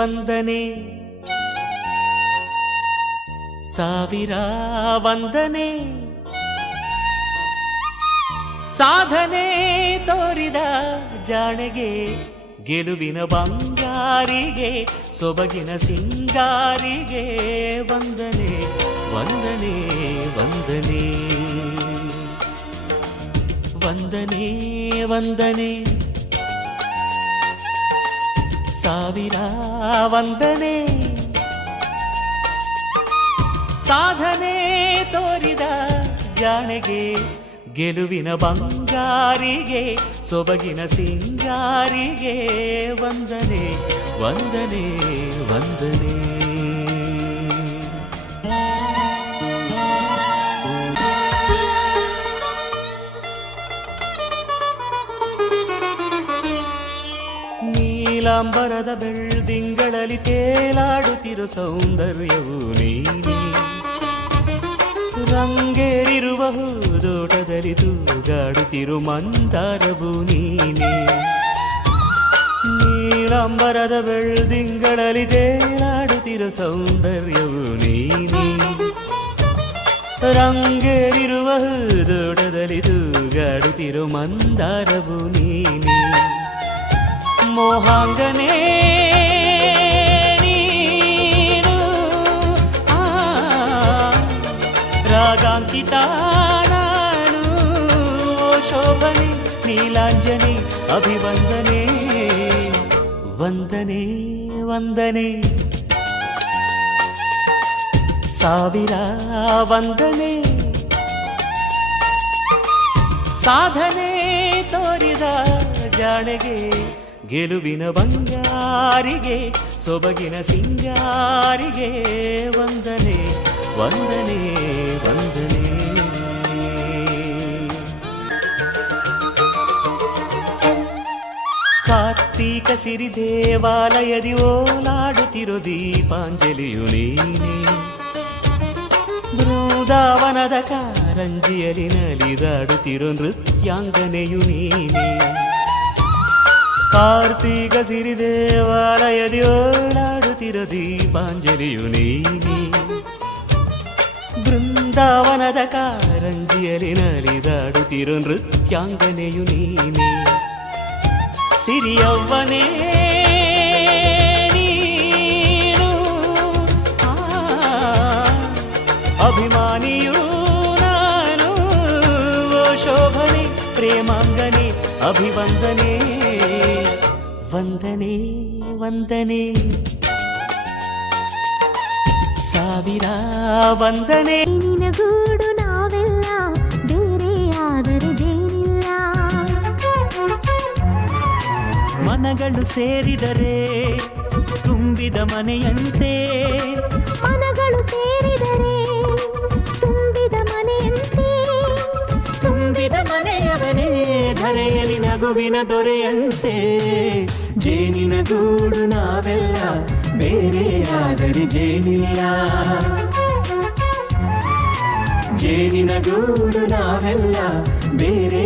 ವಂದನೆ ಸಾವಿರ ವಂದನೆ ಸಾಧನೆ ತೋರಿದ ಜಾಣೆಗೆ ಗೆಲುವಿನ ಬಂಗಾರಿಗೆ ಸೊಬಗಿನ ಸಿಂಗಾರಿಗೆ ವಂದನೆ ವಂದನೆ ವಂದನೆ ವಂದನೆ ವಂದನೆ ಸಾವಿರ ವಂದನೆ ಸಾಧನೆ ತೋರಿದ ಜಾಣೆಗೆ ಗೆಲುವಿನ ಬಂಗಾರಿಗೆ ಸೊಬಗಿನ ಸಿಂಗಾರಿಗೆ ವಂದನೆ ವಂದನೆ ವಂದನೆ ನೀಲಾಂಬರದ ಬೆಳ್ದಿಂಗಳಲ್ಲಿ ತೇಲಾಡುತ್ತಿರೋ ಸೌಂದರ್ಯವು ನೀನೇ ರಂಗೇರಿರುವ ಹೂದೋಟದಲ್ಲಿ ತೂಗಾಡುತ್ತಿರು ಮಂದಾರವು ನೀನೇ ನೀಲಾಂಬರದ ಬೆಳ್ದಿಂಗಳಲ್ಲಿ ತೇಲಾಡುತ್ತಿರೋ ಸೌಂದರ್ಯವು ನೀನೇ ರಂಗೇರಿರುವ ಹೂದೋಟದಲ್ಲಿ ತೂಗಾಡುತ್ತಿರು ಮಂದಾರವು ನೀನೇ ಮೋಹಾಂಗನೇ ರಾಗಾಂಕಿತ ನಾನು ಶೋಭನೆ ನೀಲಾಂಜನೆ ಅಭಿವಂದನೆ ವಂದನೆ ವಂದನೆ ಸಾವಿರ ವಂದನೆ ಸಾಧನೆ ತೋರಿದ ಜಾಣೆಗೆ ಗೆಲುವಿನ ಬಂಗಾರಿಗೆ ಸೊಬಗಿನ ಸಿಂಗಾರಿಗೆ ವಂದನೆ ವಂದನೆ ವಂದನೆ ಕಾರ್ತೀಕ ಸಿರಿ ದೇವಾಲಯದಿ ಓಲಾಡುತ್ತಿರೋ ದೀಪಾಂಜಲಿಯು ನೀನೇ ಬೃಂದಾವನದ ಕಾರಂಜಿಯಲ್ಲಿ ನಲಿದಾಡುತ್ತಿರೋ ನೃತ್ಯಾಂಗನೆಯು ನೀನೇ ಕಾರ್ತೀಕ ಸಿರಿ ದೇವಾಲಯದಿ ಓಲಾಡುತ್ತಿರೋ ದೀಪಾಂಜಲಿಯು ನೀನೇ ಬೃಂದಾವನದ ಕಾರಂಜಿಯಲ್ಲಿ ನಲಿದಾಡುತ್ತಿರೋ ನೃತ್ಯಾಂಗನೆಯು ನೀನೇ ಸಿರಿಯವ್ವನೇ ನೀನು ಅಭಿಮಾನಿಯೂ ನಾನು ಶೋಭನೆ ಪ್ರೇಮಾಂಗನೆ ಅಭಿವಂದನೆ ವಂದನೆ ವಂದನೆ ಸಾವಿರ ವಂದನೆ ನಿನಗೂಡು ನಾವೆಲ್ಲ ಬೇರೆ ಆದರೆ ಜೇನಿಲ್ಲ ಮನಗಳು ಸೇರಿದರೆ ತುಂಬಿದ ಮನೆಯಂತೆ ಮನಗಳು ಸೇರಿದರೆ ತುಂಬಿದ ಮನೆಯಂತೆ ತುಂಬಿದ ಮನೆಯವನೇ ಧರೆಯಲ್ಲಿ ನಗುವಿನ ದೊರೆಯಂತೆ ಜೇನಿನ ಗೂಡು ನಾವೆಲ್ಲ ಬೇರೆ ಆದರೆ ಜೇನಿಲ್ಲ ಜೇನಿನ ಗೂಡು ನಾವೆಲ್ಲ ಬೇರೆ